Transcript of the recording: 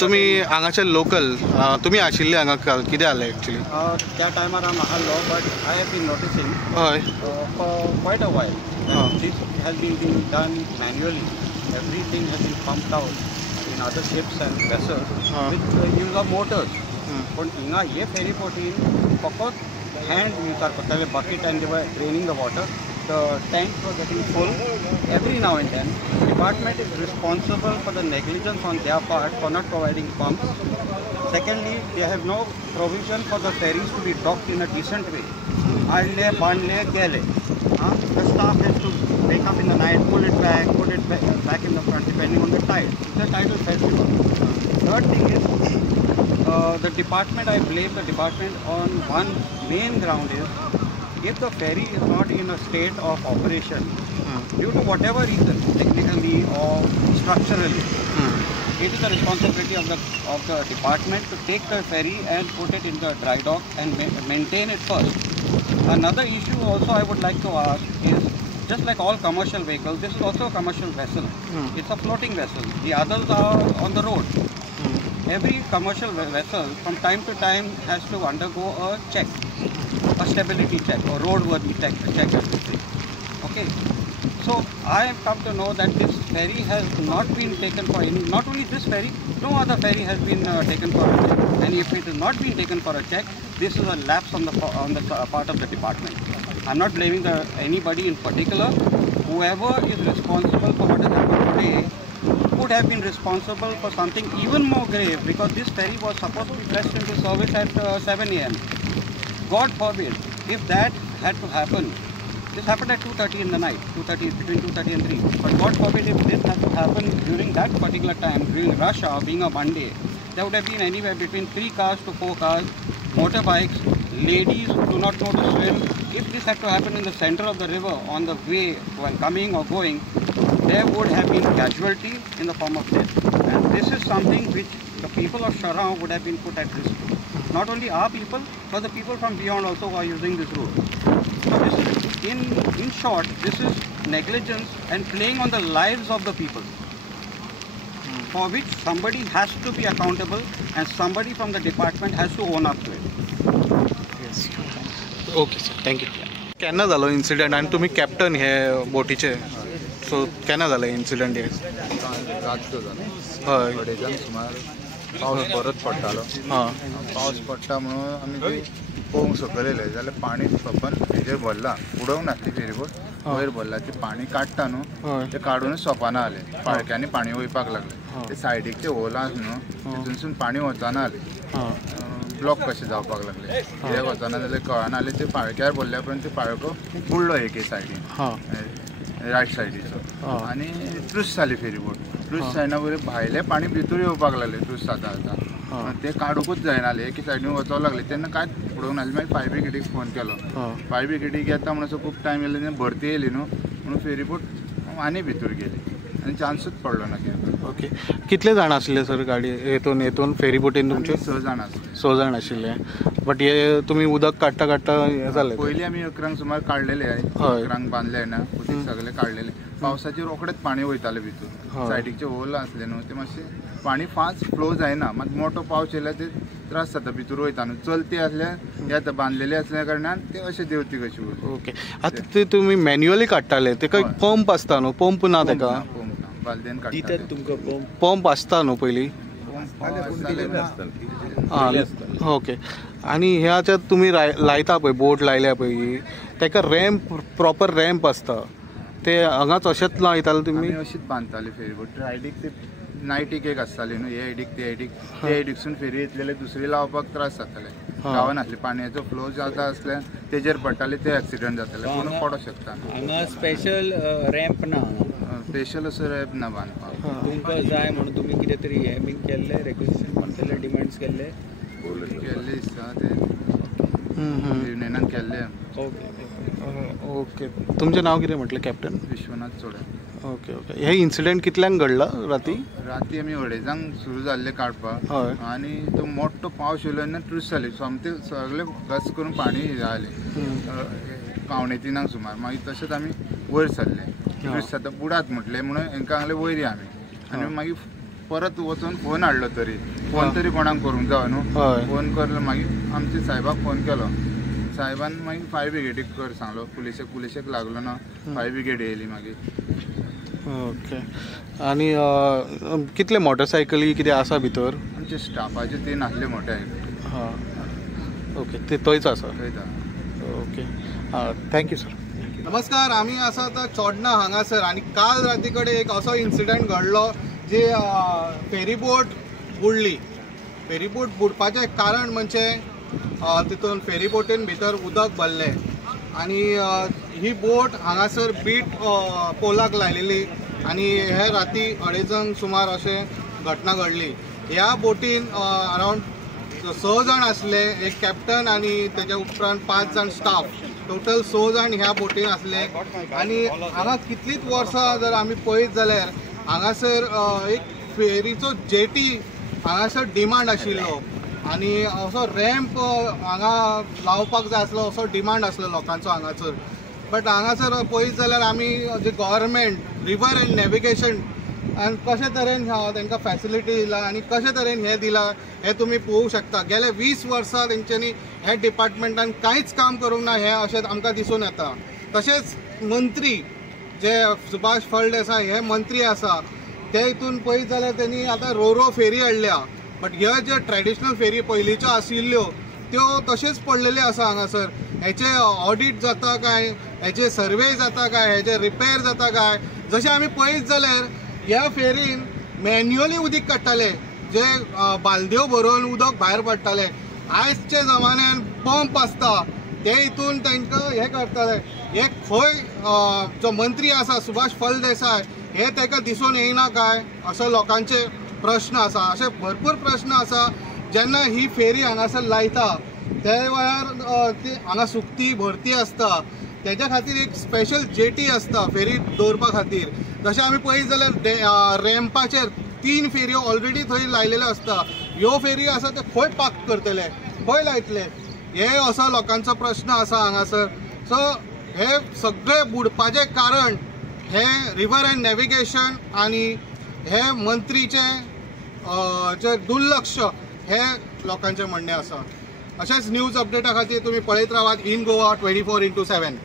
तुम्ही हांगाचे लोकल तुम्ही आशिल्ले हांगा कितें जालें actually? That time around Mahallo, but I have been noticing हय for quite a while that this has been being done manually. Everything has been pumped out in other ships and vessels with the use of motors. But हिंगा ये ferry boating फकत hand use करताले bucket and they were draining the water. The tanks were getting full every now and then. The department is responsible for the negligence on their part for not providing pumps. Secondly, they have no provision for the ferries to be docked in a decent way. Aile, Banle, Gele. The staff has to wake up in the night, pull it back in the front depending on the tide. It's a tidal festival. Third thing is, the department, I blame the department on one main ground is, if the ferry is not in a state of operation, due to whatever reason, technically or structurally, it is the responsibility of the department to take the ferry and put it in the dry dock and maintain it first. Another issue also I would like to ask is, just like all commercial vehicles, this is also a commercial vessel. It's a floating vessel. The others are on the road. Every commercial vessel from time to time has to undergo a check, a stability check or roadworthy check. Okay. So I have come to know that this ferry has not been taken for any, not only this ferry, no other ferry has been taken for a check. And if it is not being taken for a check, this is a lapse on the part of the department. I'm not blaming anybody in particular. Whoever is responsible for what has happened today could have been responsible for something even more grave, because this ferry was supposed to be pressed into service at 7 a.m. God forbid, if that had to happen. This happened at 2:30 in the night, between 2:30 and 3. But God forbid, if this had to happen during that particular time, during rush hour, being a Monday, there would have been anywhere between 3 cars to 4 cars, motorbikes, ladies who do not know to swim. If this had to happen in the center of the river on the way while coming or going, there would have been casualty in the form of death. And this is something which the people of Sharang would have been put at risk. Not only our people, but the people from beyond also who are using this route. So this is, in short, this is negligence and playing on the lives of the people, for which somebody has to be accountable and somebody from the department has to own up to it. Yes. Okay, sir. Thank you. केन्ना जालो incident आनी तुमी captain हे बोटीचे, so केन्ना जालो incident हे? रातचो जालो. हय. अडेजांक सुमार पावस परत पडटालो. पावस पडटा म्हणून आमी पोवंक सकयले जाल्यार पाणी सोंपन हेजेर भरला, उडोवंक नासली फेरीबोट, वयर भरला. ते पाणी काडटा न्हू, ते काडूनच सोंपना जालें. पाळक्यांनी पाणी वयपाक लागलें. ते सायडीक ते होल आसा न्हू, तितूनसून पाणी वचना जालें. ब्लॉक कशें जावपाक लागले. कित्याक वचना जाल्यार कळना जालें. ते पाळक्यार भरल्या पर्यंत ते पाळको बुडलो एके सायडीन, रायट सायडीचो, आनी ट्रुस जाली फेरीबोट. ट्रुस जायना बरें भायले पाणी भितर येवपाक लागले. ट्रुस जाता जाता ते काडूंकूच जायनासलें. एके सायडीन वचोंक लागले. तेन्ना कांयच उडोवंक नासलें. मागीर फायर ब्रिगेडीक फोन केलो. फायर ब्रिगेडीक येता म्हणून खूब टायम येयलो. भरती येयली न्हू म्हणून फेरीबोट आनी भितर गेली आनी चान्सूच पडलो ना. ओके. कितले जाण आशिल्ले सर गाडी हेतून फेरीबोटीन तुमचे? 6 जाण आसले. 6 जाण आशिल्ले. बट हे तुमी उदक काडटा हें जालें? पयलीं आमी 11 सुमार काडलेले. 11 बांदले ना, उदीक सगळे काडलेले. पावसाचेर रोखडेच पाणी वयतालें भितर. सायडीकचे होल आसले न्हू, ते मातशें पाणी फास्ट फ्लो जायना. मात मोठो पावस येयल्यार ते त्रास जाता, भितर वयता न्हू. चलते आसल्यार येता, बांदलेले असल्या कारणान ते अशें देंवती कशी. ओके. आतां ते तुमी मॅन्युअली काडटाले, तेका पंप आसता न्हू? पंप ना तेका? बालदेन काडटाले. तुमकां पंप आसता न्हू पयलीं? ओके. आनी ह्या तुमी लायता पळय, बोट लायल्या पळय, तेका रॅम्प, प्रॉपर रॅम्प आसता, ते हांगाच अशेंच लायताले तुमी? अशीच बांदताले फेरीबोट. रायडीक ते नायटीक एक आसताली न्हू, हे एडीक ते एडीक. ते एडीकसून फेरी येतलेले दुसरी लावपाक त्रास जाताले. गावनासले. पाणयाचो फ्लो जाता आसल्यार तेजेर पडटाले, ते एक्सिडंट जाताले. कोण पडो शकता. हांगा स्पेशल रॅम्प ना, स्पेशल असो रॅम्प ना बांदपाक. तुमकां जाय म्हणून तुमी कितें तरी हें बीन केल्ले, रेक्वेशन केल्ले, डिमांड्स केल्ले? केल्ले दिसता ते युनियनान केल्ले. ओके. तुमचें नांव कितें म्हटलें कॅप्टन? विश्वनाथ चोडे. ओके. ओके. हे इन्सिडेंट कितल्यांक घडला राती? राती आमी अडेजांक सुरू जाल्ले काडपाक, आनी तो मोठो पावस येयलो तेन्ना ट्रुस जाली. सोमते सगळे गस करून पाणी जालें. 2:45 सुमार. मागीर तशेंच आमी वयर सरले. ट्रुस जाता बुडात म्हटलें म्हणून हांकां सांगलें वयर या आमी. आनी मागीर परत वचून फोन हाडलो तरी फोन तरी कोणाक करूंक जाय न्हू. फोन करलो मागीर आमच्या साहेबाक फोन केलो. साहेबान मागीर फायर ब्रिगेडीक कर सांगलो. पुलिशेक लागलो ना. फायर ब्रिगेड येयली मागीर. ओके. आणि कितले मोटरसायकली कितें आसा भितर? आमचे स्टाफाचे 3 आसले मोठे. हां ओके. ते थंयच आसा. ओके. Thank you sir. नमस्कार. आम्ही असं आता चोडणा हांगासर आणि काल राती कडेन एक असो इन्सिडंट घडलो जे फेरीबोट बुडली. फेरीबोट बुडपाचें कारण म्हणजे तितून फेरीबोटीन भितर उदक भरलें आणि ही बोट हांगासर बीट पोलाक लायलेली आणि हे राती 2:30 सुमार अशें घटना घडली. ह्या बोटीन अरावंड 6 जाण आसले. एक कॅप्टन आणि तेच्या उपरांत 5 जाण स्टाफ. टोटल 6 जाण ह्या बोटीन आसले. आणि हांगा कितलींच वर्सां जर आमी पळयत जाल्यार हांगासर एक फेरीचो जेटी हांगासर डिमांड आशिल्लो आणि असो रॅम्प हांगा लावपाक जाय आसलो असो डिमांड आसलो लोकांचो हांगासर. बट हांगासर पळयत जाल्यार आमी जे गव्हर्मेंट रिवर एंड नॅविगेशन आनी कशे तरेन तांकां फॅसिलिटी दिला आणि कशे तरेन हे दिला हे तुमी पळोवंक शकता. गेले 20 वर्सां तेंच्यांनी हे डिपार्टमेंटान कांयच काम करूंक ना हे अशें आमकां दिसून येता. तशेंच मंत्री जे सुभाष फळदेसाय हे मंत्री आसा ते हितून पळयत जाल्यार तेणी आतां रो फेरी हाडल्या. बट ह्यो ज्यो ट्रेडिशनल फेरी पयलींच्यो आशिल्ल्यो त्यो तशेंच पडलेले आसा हांगासर. हेचे ऑडिट जाता काय, हेचे सर्वे जाता काय, हेचे रिपेर जाता काय. जशें आमी पळयत जाल्यार ह्या फेरीन मॅन्युअली उदीक काडटाले जे बालद्यो भरून उदक भायर पडटाले. आयजच्या जमान्यान पंप आसता ते हितून तांकां हे करताले. हे खंय जो मंत्री आसा सुभाष फळदेसाय हे ताका दिसून येयना काय असो लोकांचे प्रश्न आसा. असे भरपूर प्रश्न आसा. जेन्ना ही फेरी हांगासर लायता ते वेळार ती हांगा सुकती भरती आसता तेच्या खातीर एक स्पेशल जेटी आसता फेरी दवरपा खातीर. जशें आमी पळयत जाल्यार रॅम्पाचेर 3 फेरयो ऑलरेडी थंय लायलेल्यो आसता. ह्यो फेरी आसा ते खंय पार्क करतले, खंय लायतले हे असो लोकांचो प्रश्न आसा हांगासर. सो हे सगळे बुडपाचें कारण हे रिवर एंड नॅविगेशन आणि हे मंत्रीचे जे दुर्लक्ष हे लोकांचे म्हणणे आसा. अशेंच न्यूज अपडेटा खातीर तुमी पळयत रावात इन गोवा 24/7.